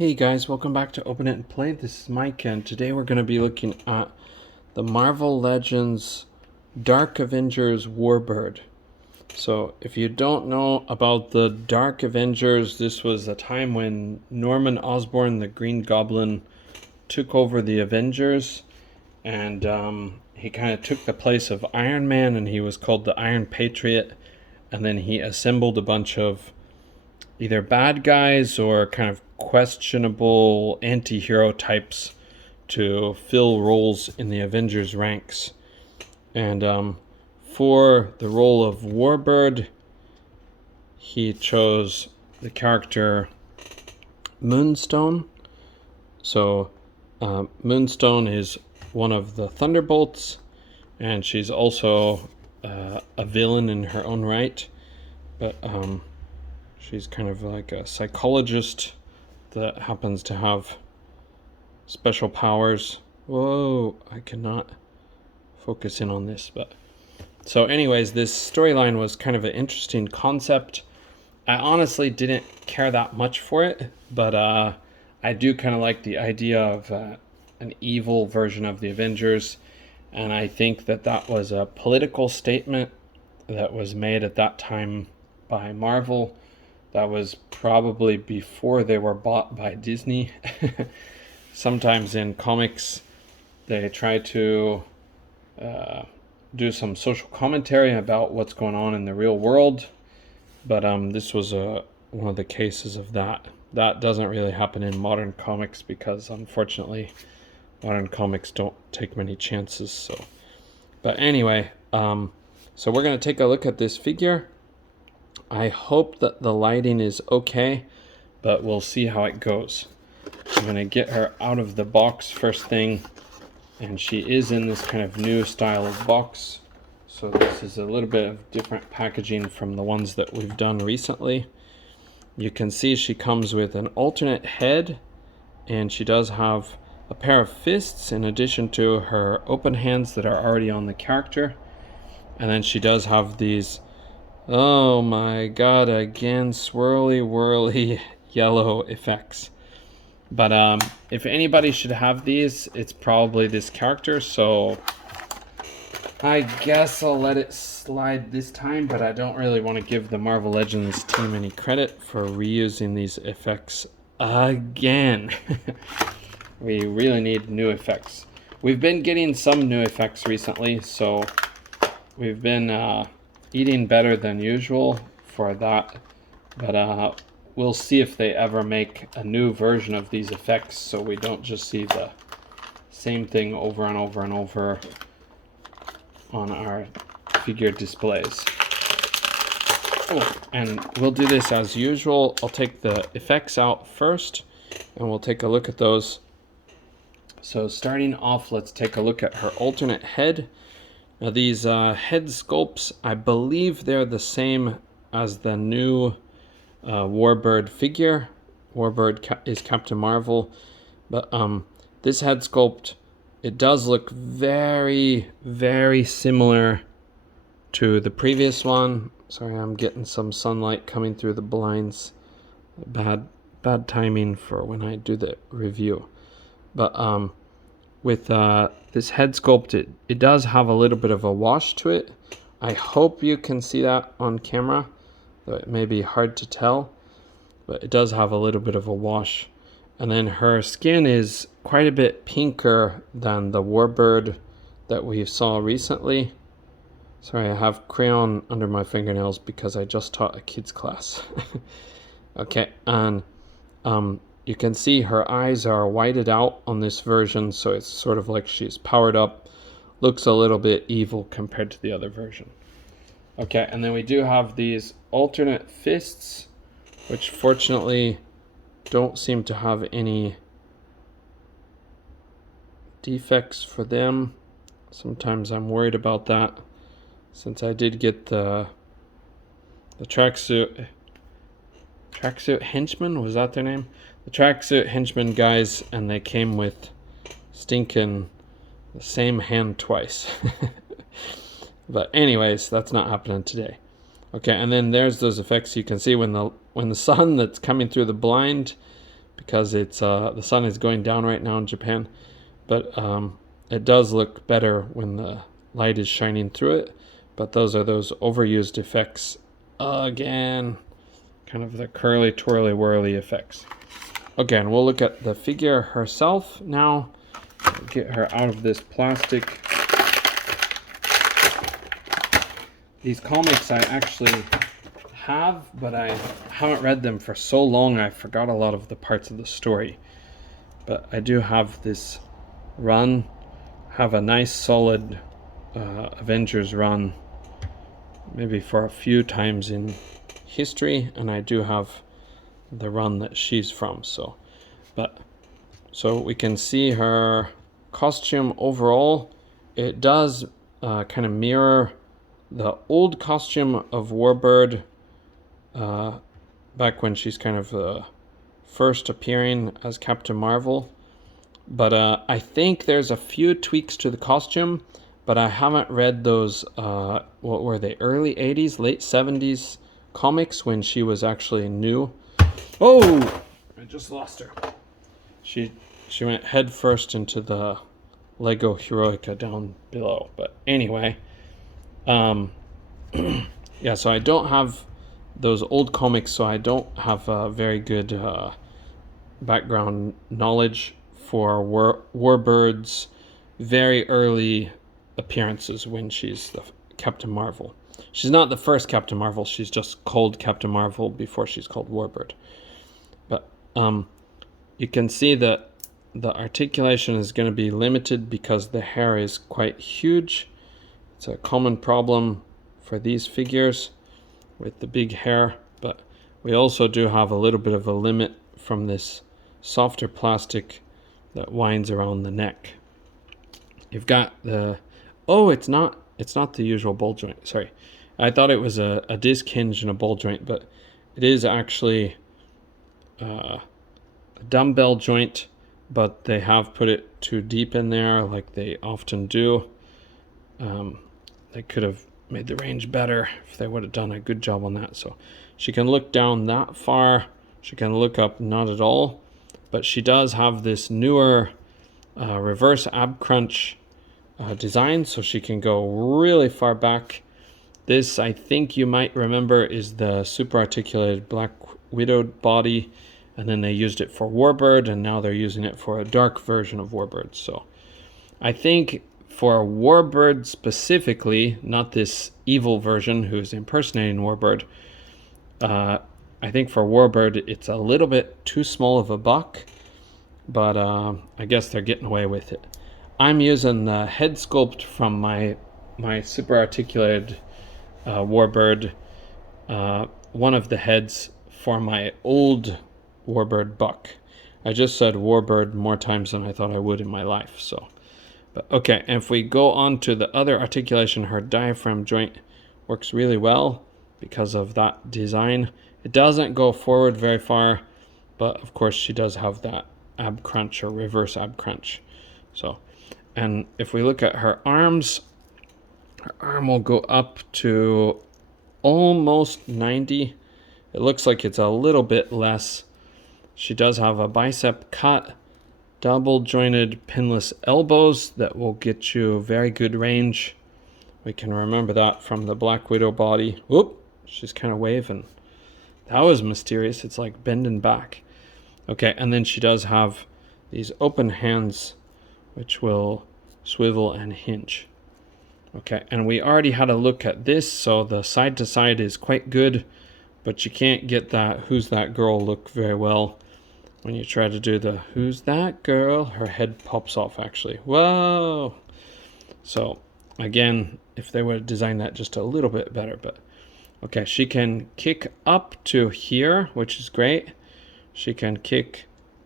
Hey guys, welcome back to Open It and Play. This is Mike, and today we're going to be looking at the Marvel Legends Dark Avengers Warbird. So, if you don't know about the Dark Avengers, this was a time when Norman Osborn, the Green Goblin, took over the Avengers, and he kind of took the place of Iron Man, and he was called the Iron Patriot, and then he assembled a bunch of either bad guys or kind of questionable anti-hero types to fill roles in the Avengers ranks. And for the role of Warbird, he chose the character Moonstone. So Moonstone is one of the Thunderbolts, and she's also a villain in her own right, but she's kind of like a psychologist that happens to have special powers. Whoa, I cannot focus in on this. But so anyways, this storyline was kind of an interesting concept. I honestly didn't care that much for it, but I do kind of like the idea of an evil version of the Avengers, and I think that that was a political statement that was made at that time by Marvel. That was probably before they were bought by Disney. Sometimes in comics, they try to do some social commentary about what's going on in the real world. But this was one of the cases of that. That doesn't really happen in modern comics because, unfortunately, modern comics don't take many chances. So, but anyway, so we're going to take a look at this figure. I hope that the lighting is okay, but we'll see how it goes. I'm going to get her out of the box first thing, and she is in this kind of new style of box. So this is a little bit of different packaging from the ones that we've done recently. You can see she comes with an alternate head, and she does have a pair of fists in addition to her open hands that are already on the character. And then she does have these, oh my god, again, swirly whirly yellow effects. But if anybody should have these, it's probably this character, so I guess I'll let it slide this time, but I don't really want to give the Marvel Legends team any credit for reusing these effects again. We really need new effects. We've been getting some new effects recently, so we've been eating better than usual for that, but we'll see if they ever make a new version of these effects so we don't just see the same thing over and over and over on our figure displays. Oh, and we'll do this as usual. I'll take the effects out first and we'll take a look at those. So starting off, let's take a look at her alternate head. Now these head sculpts, I believe they're the same as the new Warbird figure. Warbird is Captain Marvel, but this head sculpt, it does look very, very similar to the previous one. Sorry, I'm getting some sunlight coming through the blinds. Bad timing for when I do the review. But with this head sculpt, it does have a little bit of a wash to it. I hope you can see that on camera, though it may be hard to tell, but it does have a little bit of a wash. And then her skin is quite a bit pinker than the Warbird that we saw recently. Sorry, I have crayon under my fingernails because I just taught a kids class. Okay, and you can see her eyes are whited out on this version, so it's sort of like she's powered up. Looks a little bit evil compared to the other version. Okay, and then we do have these alternate fists, which fortunately don't seem to have any defects for them. Sometimes I'm worried about that, since I did get the tracksuit henchmen, was that their name? The tracksuit henchmen guys, and they came with stinking the same hand twice. But anyways, that's not happening today. Okay, and then there's those effects you can see when the sun that's coming through the blind because it's the sun is going down right now in Japan, but it does look better when the light is shining through it. But those are those overused effects again, kind of the curly twirly whirly effects. Again, we'll look at the figure herself now. Get her out of this plastic. These comics I actually have, but I haven't read them for so long I forgot a lot of the parts of the story. But I do have this run, have a nice solid Avengers run, maybe for a few times in history, and I do have the run that she's from. So we can see her costume overall. It does kind of mirror the old costume of Warbird back when she's kind of first appearing as Captain Marvel. But I think there's a few tweaks to the costume, but I haven't read those, what were they, early 80s, late 70s comics when she was actually new. Oh! I just lost her. She went head first into the Lego Heroica down below. But anyway, yeah, so I don't have those old comics, so I don't have a very good background knowledge for Warbird's very early appearances when she's the Captain Marvel. She's not the first Captain Marvel, she's just called Captain Marvel before she's called Warbird. But you can see that the articulation is going to be limited because the hair is quite huge. It's a common problem for these figures with the big hair, but we also do have a little bit of a limit from this softer plastic that winds around the neck. You've got the, oh, it's not the usual ball joint, sorry. I thought it was a disc hinge and a ball joint, but it is actually a dumbbell joint, but they have put it too deep in there like they often do. They could have made the range better if they would have done a good job on that. So she can look down that far, she can look up not at all, but she does have this newer reverse ab crunch design, so she can go really far back. This, I think you might remember, is the super articulated Black Widow body, and then they used it for Warbird, and now they're using it for a dark version of Warbird. So I think for Warbird specifically, not this evil version who's impersonating Warbird, I think for Warbird it's a little bit too small of a buck, but I guess they're getting away with it. I'm using the head sculpt from my super articulated Warbird, one of the heads for my old Warbird buck. I just said Warbird more times than I thought I would in my life. So, but okay, and if we go on to the other articulation, her diaphragm joint works really well because of that design. It doesn't go forward very far, but of course she does have that ab crunch or reverse ab crunch. So, and if we look at her arms, her arm will go up to almost 90. It looks like it's a little bit less. She does have a bicep cut, double jointed pinless elbows that will get you very good range. We can remember that from the Black Widow body. Whoop, she's kind of waving. That was mysterious. It's like bending back. Okay, and then she does have these open hands which will swivel and hinge. Okay, and we already had a look at this, so the side to side is quite good, but you can't get that who's that girl look very well. When you try to do the who's that girl, her head pops off actually. Whoa! So again, if they would have designed that just a little bit better, but okay, she can kick up to here, which is great. She can kick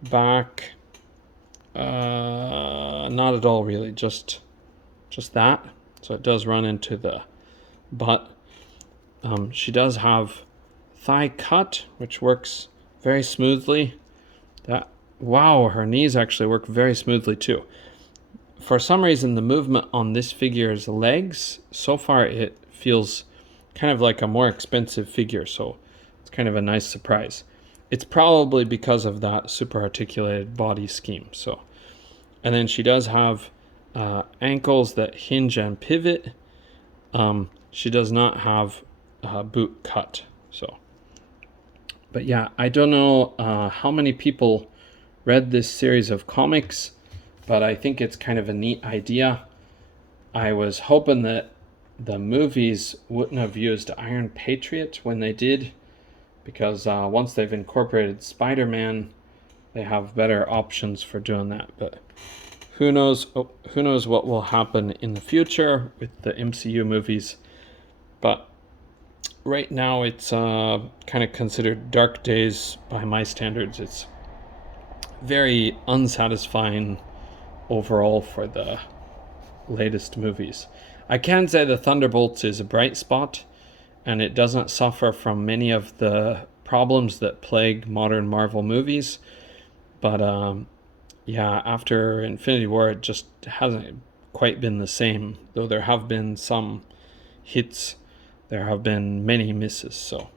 back, not at all really, just that. So it does run into the butt. She does have thigh cut, which works very smoothly. Wow, her knees actually work very smoothly too. For some reason, the movement on this figure's legs, so far it feels kind of like a more expensive figure, so it's kind of a nice surprise. it's probably because of that super articulated body scheme. So, and then she does have ankles that hinge and pivot. She does not have boot cut. So, but yeah, I don't know how many people read this series of comics, but I think it's kind of a neat idea. I was hoping that the movies wouldn't have used Iron Patriot when they did, because once they've incorporated Spider-Man, they have better options for doing that. But who knows? Who knows what will happen in the future with the MCU movies? But right now, it's kind of considered dark days by my standards. It's very unsatisfying overall for the latest movies. I can say the Thunderbolts is a bright spot, and it doesn't suffer from many of the problems that plague modern Marvel movies. But yeah, after Infinity War, it just hasn't quite been the same. Though there have been some hits, there have been many misses. So,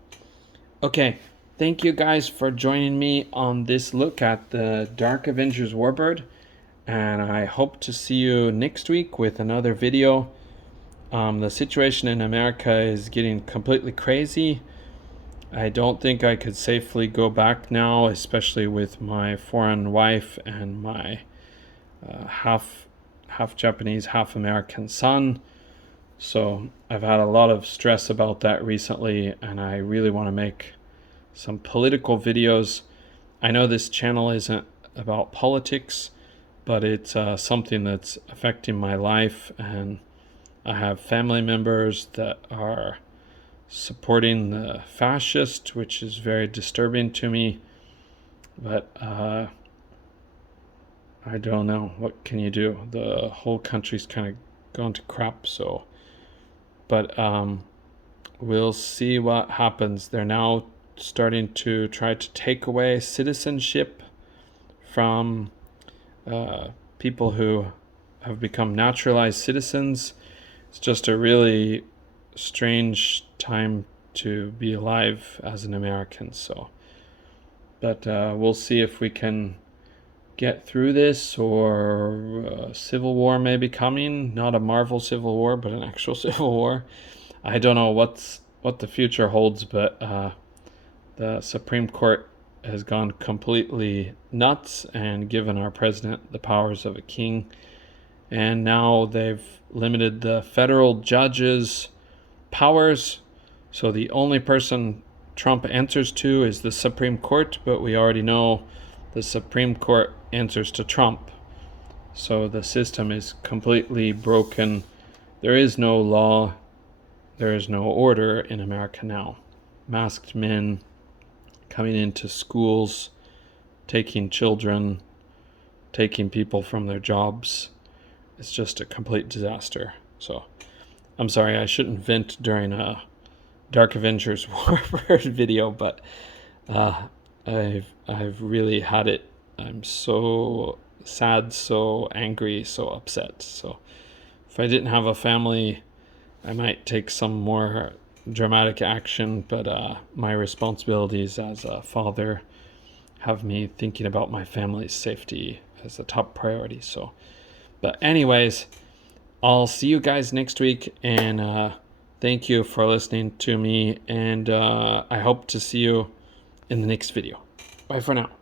okay, thank you guys for joining me on this look at the Dark Avengers Warbird. And I hope to see you next week with another video. The situation in America is getting completely crazy. I don't think I could safely go back now, especially with my foreign wife and my half Japanese, half American son. So I've had a lot of stress about that recently, and I really want to make some political videos. I know this channel isn't about politics, but it's something that's affecting my life, and I have family members that are supporting the fascist, which is very disturbing to me. But I don't know. What can you do? The whole country's kind of gone to crap. So, but we'll see what happens. They're now starting to try to take away citizenship from people who have become naturalized citizens. It's just a really strange time to be alive as an American. So, but we'll see if we can get through this, or a civil war may be coming. Not a Marvel civil war, but an actual civil war. I don't know what the future holds, but the Supreme Court has gone completely nuts and given our president the powers of a king. And now they've limited the federal judges' powers. So the only person Trump answers to is the Supreme Court, but we already know the Supreme Court answers to Trump. So the system is completely broken. There is no law. There is no order in America now. Masked men coming into schools, taking children, taking people from their jobs. It's just a complete disaster. So I'm sorry, I shouldn't vent during a Dark Avengers Warbird video, but I've really had it. I'm so sad, so angry, so upset. So if I didn't have a family, I might take some more dramatic action, but my responsibilities as a father have me thinking about my family's safety as a top priority. So, but anyways, I'll see you guys next week, and thank you for listening to me, and I hope to see you in the next video. Bye for now.